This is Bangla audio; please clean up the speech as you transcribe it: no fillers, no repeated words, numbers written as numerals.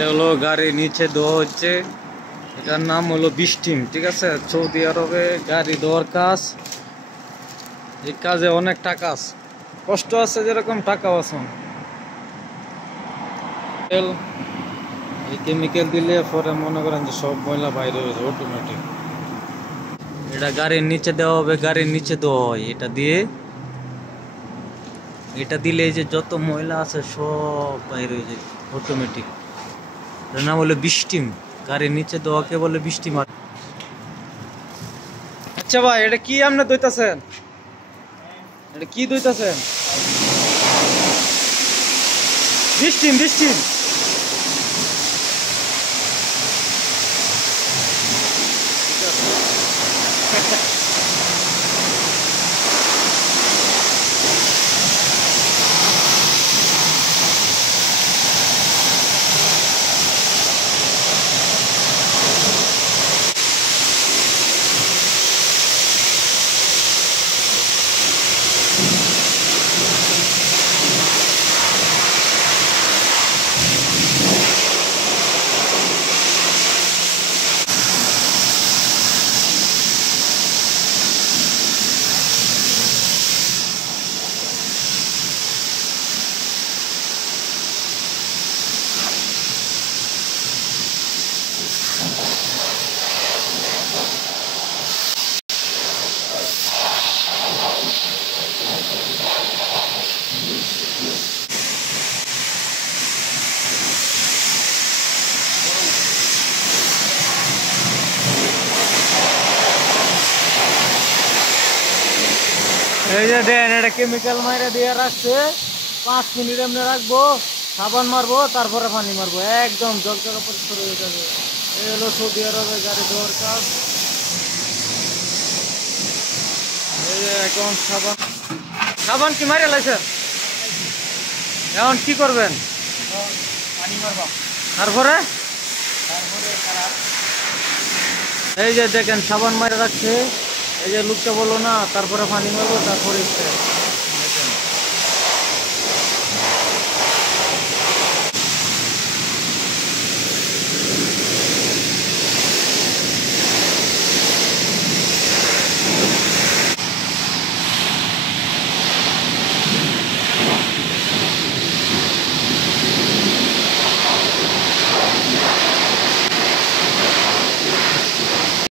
এটা হলো গাড়ি নিচে ধোয়া হচ্ছে। এটার নাম হলো বিস্টিম, ঠিক আছে। সৌদি আরবে গাড়ি ধোয়ার কাজ, এই কাজে অনেক টাকা আছে, কষ্ট আছে যেরকম টাকাও আছে। এই কেমিক্যাল দিলে পরে মনে করেন যে সব ময়লা বাইরে হয়ে যাবে অটোমেটিক। এটা গাড়ির নিচে দেওয়া হবে, গাড়ির নিচে দেওয়া হয় এটা দিলে এই যে যত ময়লা আছে সব বাইরে হয়ে যায় অটোমেটিক। এটার নাম হলো বিস্টিম, গাড়ির নিচে দেওয়াকে বলে বিস্টিম। আচ্ছা ভাই, এটা কি আপনি দইতাছেন? এটা কি দইতাছেন? বিস্টিম, বিস্টিম। এই যে দেন, এটা কেমিক্যাল মাইরা দিয়ে রাখছে। 5 মিনিট এমনি রাখবো, সাবান মারবো, তারপরে পানি মারবো, একদম জগজগা পরিষ্কার হয়ে যাবে। এই হলো সৌদি আরবে গাড়ি ধোয়ার কাজ। এই যে এখন সাবান, সাবান কি মারে লাইছে? এখন কি করবেন? পানি মারবা, তারপরে তারপরে কালার। এই যে দেখেন সাবান মারে রাখছে। এই যে লোকটা বললো না, তারপরে পানি মারবো, তারপরে